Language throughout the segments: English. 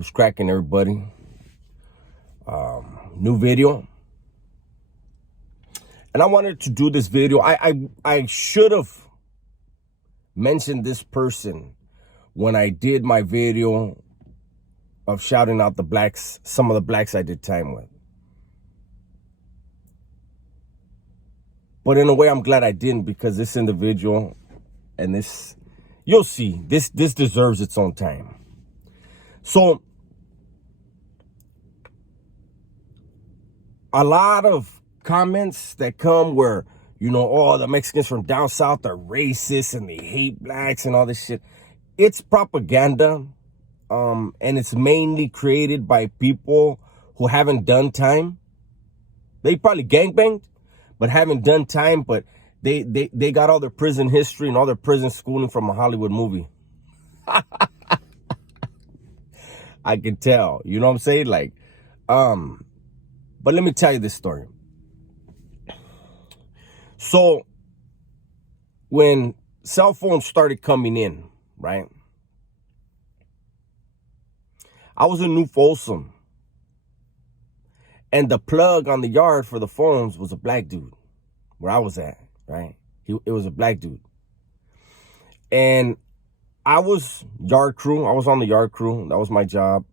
What's cracking, everybody? New video. And I wanted to do this video. I should have mentioned this person when I did my video of shouting out the blacks, some of the blacks I did time with. But in a way, I'm glad I didn't, because this individual and this, you'll see, this deserves its own time. So, a lot of comments that come where, you know, oh, the Mexicans from down south are racist and they hate blacks and all this shit. It's propaganda, and it's mainly created by people who haven't done time. They probably gangbanged, but haven't done time, but they got all their prison history and all their prison schooling from a Hollywood movie. I can tell, you know what I'm saying? Like, but let me tell you this story. So, when cell phones started coming in, right? I was in New Folsom. And the plug on the yard for the phones was a black dude, where I was at, right? It was a black dude. And I was yard crew. I was on the yard crew. That was my job.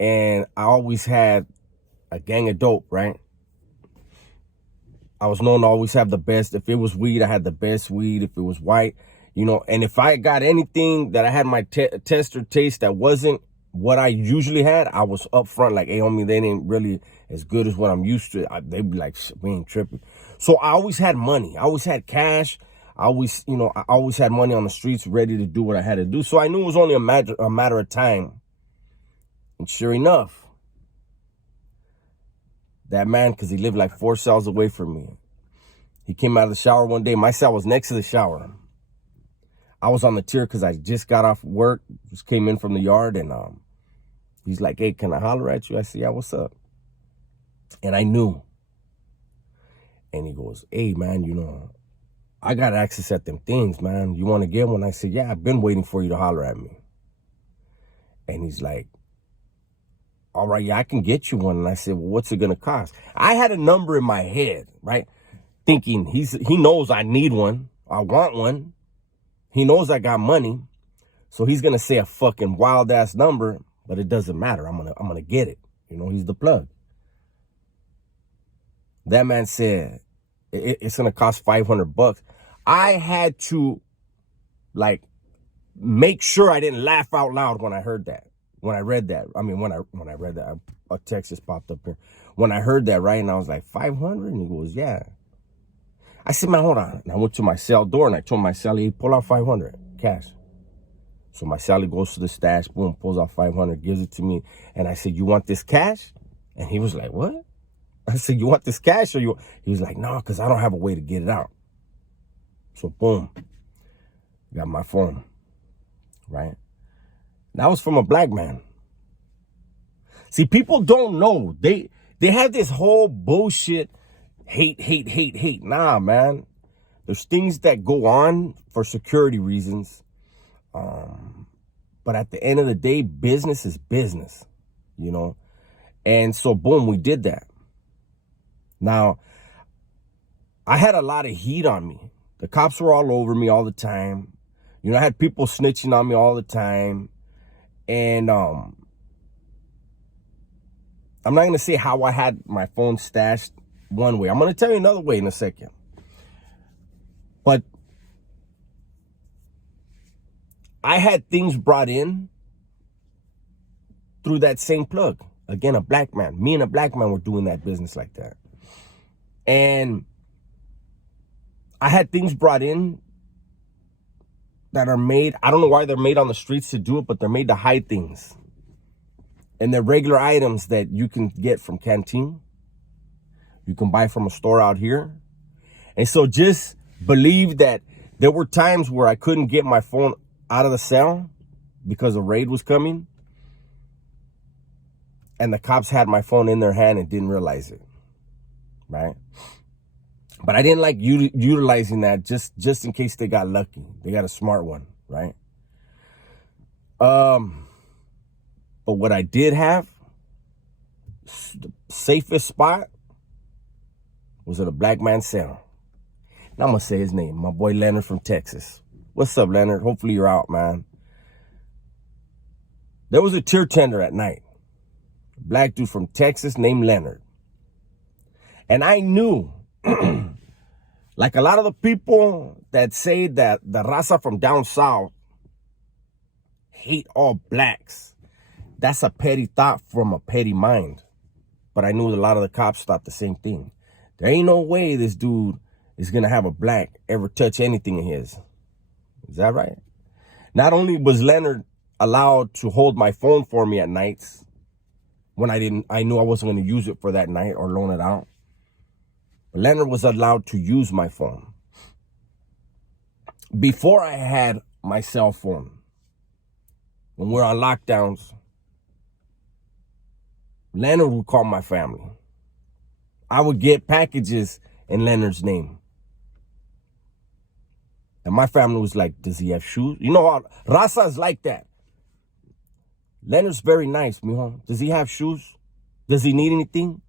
And I always had a gang of dope, right? I was known to always have the best. If it was weed, I had the best weed. If it was white, you know, and if I got anything that I had my test or taste that wasn't what I usually had, I was up front like, hey, homie, they ain't really as good as what I'm used to. They'd be like, we ain't tripping. So I always had money. I always had cash. I always had money on the streets ready to do what I had to do. So I knew it was only a matter of time. And sure enough, that man, because he lived like 4 cells away from me, he came out of the shower one day. My cell was next to the shower. I was on the tier because I just got off work, just came in from the yard, and he's like, hey, can I holler at you? I said, yeah, what's up? And I knew. And he goes, hey, man, you know, I got access at them things, man. You want to get one? I said, yeah, I've been waiting for you to holler at me. And he's like, all right, yeah, I can get you one. And I said, well, what's it going to cost? I had a number in my head, right? Thinking he knows I need one. I want one. He knows I got money. So he's going to say a fucking wild ass number, but it doesn't matter. I'm going to get it. You know, he's the plug. That man said it's going to cost $500. I had to like make sure I didn't laugh out loud when I heard that. When I read that, I mean, when I read that, a text just popped up here. When I heard that, right, and I was like, 500? And he goes, yeah. I said, man, hold on. And I went to my cell door, and I told my cellie, pull out 500, cash. So my cellie goes to the stash, boom, pulls out 500, gives it to me. And I said, you want this cash? And he was like, what? I said, you want this cash? Or you? He was like, no, because I don't have a way to get it out. So, boom, got my phone, right? That was from a black man. See, people don't know. They have this whole bullshit hate. Nah, man. There's things that go on for security reasons. But at the end of the day, business is business, you know? And so, boom, we did that. Now, I had a lot of heat on me. The cops were all over me all the time. You know, I had people snitching on me all the time. And I'm not going to say how I had my phone stashed one way. I'm going to tell you another way in a second. But I had things brought in through that same plug. Again, a black man. Me and a black man were doing that business like that. And I had things brought in that are made, I don't know why they're made on the streets to do it, but they're made to hide things. And they're regular items that you can get from Canteen. You can buy from a store out here. And so just believe that there were times where I couldn't get my phone out of the cell because a raid was coming. And the cops had my phone in their hand and didn't realize it, right? But I didn't like utilizing that just in case they got lucky. They got a smart one, right? But what I did have, the safest spot, was at a black man center. Now I'm going to say his name, my boy Leonard from Texas. What's up, Leonard? Hopefully you're out, man. There was a tier tender at night. A black dude from Texas named Leonard. And I knew, like a lot of the people that say that the raza from down south hate all blacks, that's a petty thought from a petty mind. But I knew a lot of the cops thought the same thing. There ain't no way this dude is going to have a black ever touch anything of his. Is that right? Not only was Leonard allowed to hold my phone for me at nights when I knew I wasn't going to use it for that night or loan it out. But Leonard was allowed to use my phone. Before I had my cell phone, when we're on lockdowns, Leonard would call my family. I would get packages in Leonard's name. And my family was like, does he have shoes? You know how raza is like that. Leonard's very nice, mijo. Does he have shoes? Does he need anything?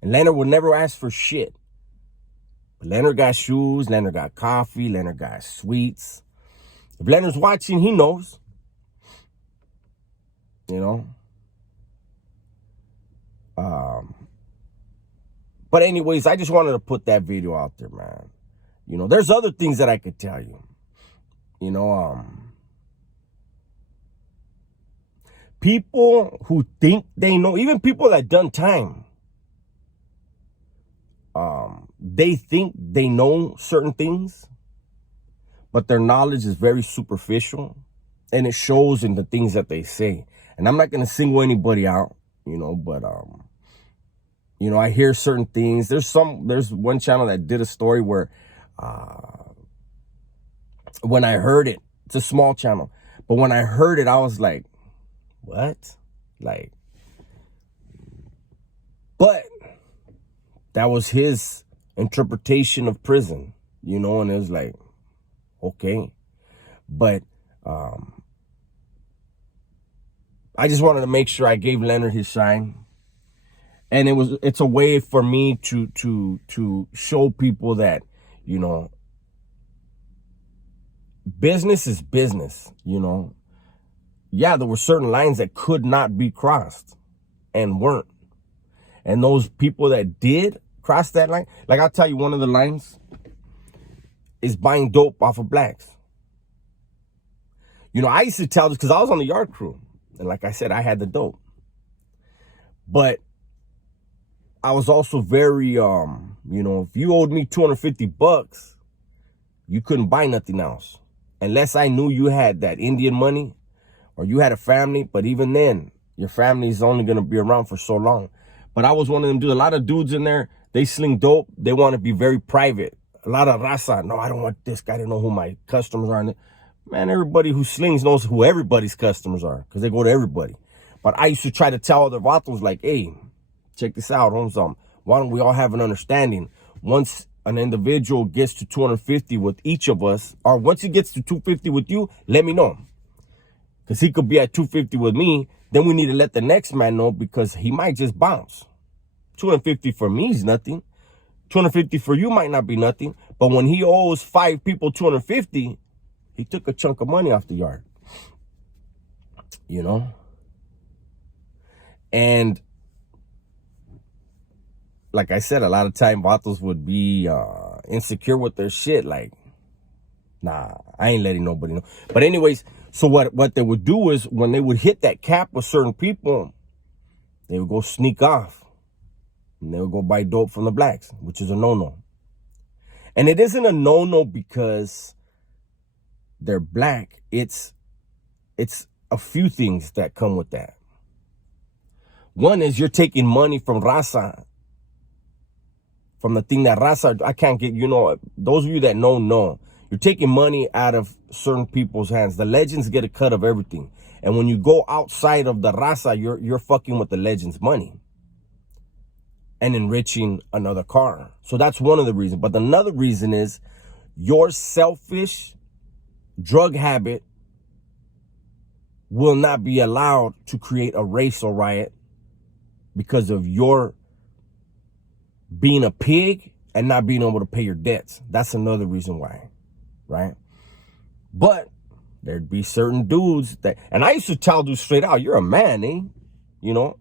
And Leonard would never ask for shit. But Leonard got shoes, Leonard got coffee, Leonard got sweets. If Leonard's watching, he knows. You know? But anyways, I just wanted to put that video out there, man. You know, there's other things that I could tell you. You know, people who think they know, even people that done time, they think they know certain things, but their knowledge is very superficial, and it shows in the things that they say. And I'm not going to single anybody out, you know, but, you know, I hear certain things. There's one channel that did a story where, when I heard it, it's a small channel, but when I heard it, I was like, what? Like, but that was his interpretation of prison, you know, and it was like, okay. But I just wanted to make sure I gave Leonard his shine. And it's a way for me to show people that, you know, business is business, you know. Yeah, there were certain lines that could not be crossed and weren't. And those people that did cross that line, like I'll tell you, one of the lines is buying dope off of blacks. You know, I used to tell this because I was on the yard crew. And like I said, I had the dope. But I was also very, you know, if you owed me $250, you couldn't buy nothing else. Unless I knew you had that Indian money or you had a family. But even then, your family is only going to be around for so long. But I was one of them dudes. A lot of dudes in there, they sling dope. They want to be very private. A lot of raza, no, I don't want this guy to know who my customers are. Man, everybody who slings knows who everybody's customers are because they go to everybody. But I used to try to tell other vatos like, hey, check this out, homie. Why don't we all have an understanding? Once an individual gets to 250 with each of us, or once he gets to 250 with you, let me know. Because he could be at 250 with me. Then we need to let the next man know because he might just bounce. 250 for me is nothing. 250 for you might not be nothing. But when he owes 5 people 250, he took a chunk of money off the yard. You know? And like I said, a lot of time vatos would be insecure with their shit. Like, nah, I ain't letting nobody know. But anyways, so what they would do is when they would hit that cap with certain people, they would go sneak off. And they would go buy dope from the blacks, which is a no-no. And it isn't a no-no because they're black. It's a few things that come with that. One is you're taking money from raza, from the thing that raza, I can't get, you know, those of you that know. You're taking money out of certain people's hands. The legends get a cut of everything. And when you go outside of the raza, you're fucking with the legends' money and enriching another car. So that's one of the reasons. But another reason is your selfish drug habit will not be allowed to create a racial riot because of your being a pig and not being able to pay your debts. That's another reason why, right? But there'd be certain dudes that, and I used to tell dudes straight out, you're a man, eh? You know,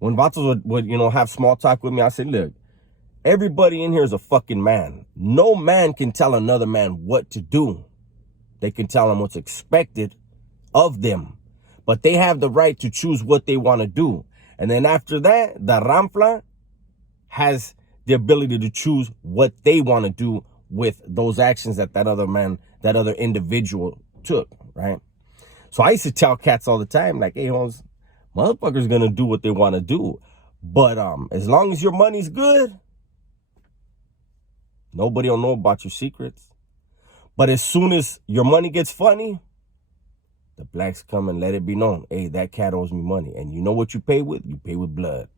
when Vatos would have small talk with me, I said, look, everybody in here is a fucking man. No man can tell another man what to do. They can tell them what's expected of them, but they have the right to choose what they want to do. And then after that, the Ramfla has the ability to choose what they want to do with those actions that that other individual took, right? So I used to tell cats all the time, like, hey, Holmes, motherfuckers gonna do what they want to do. But as long as your money's good, nobody will know about your secrets. But as soon as your money gets funny, the blacks come and let it be known, hey, that cat owes me money. And you know what you pay with? You pay with blood.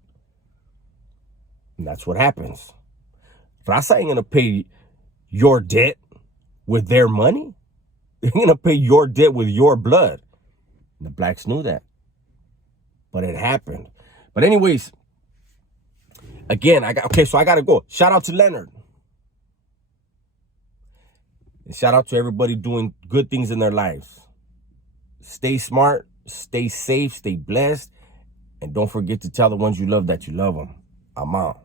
And that's what happens. Raza ain't gonna pay your debt with their money. They're gonna pay your debt with your blood. And the blacks knew that. But it happened. But anyways, again, so I gotta go. Shout out to Leonard. And shout out to everybody doing good things in their lives. Stay smart, stay safe, stay blessed, and don't forget to tell the ones you love that you love them. I'm out.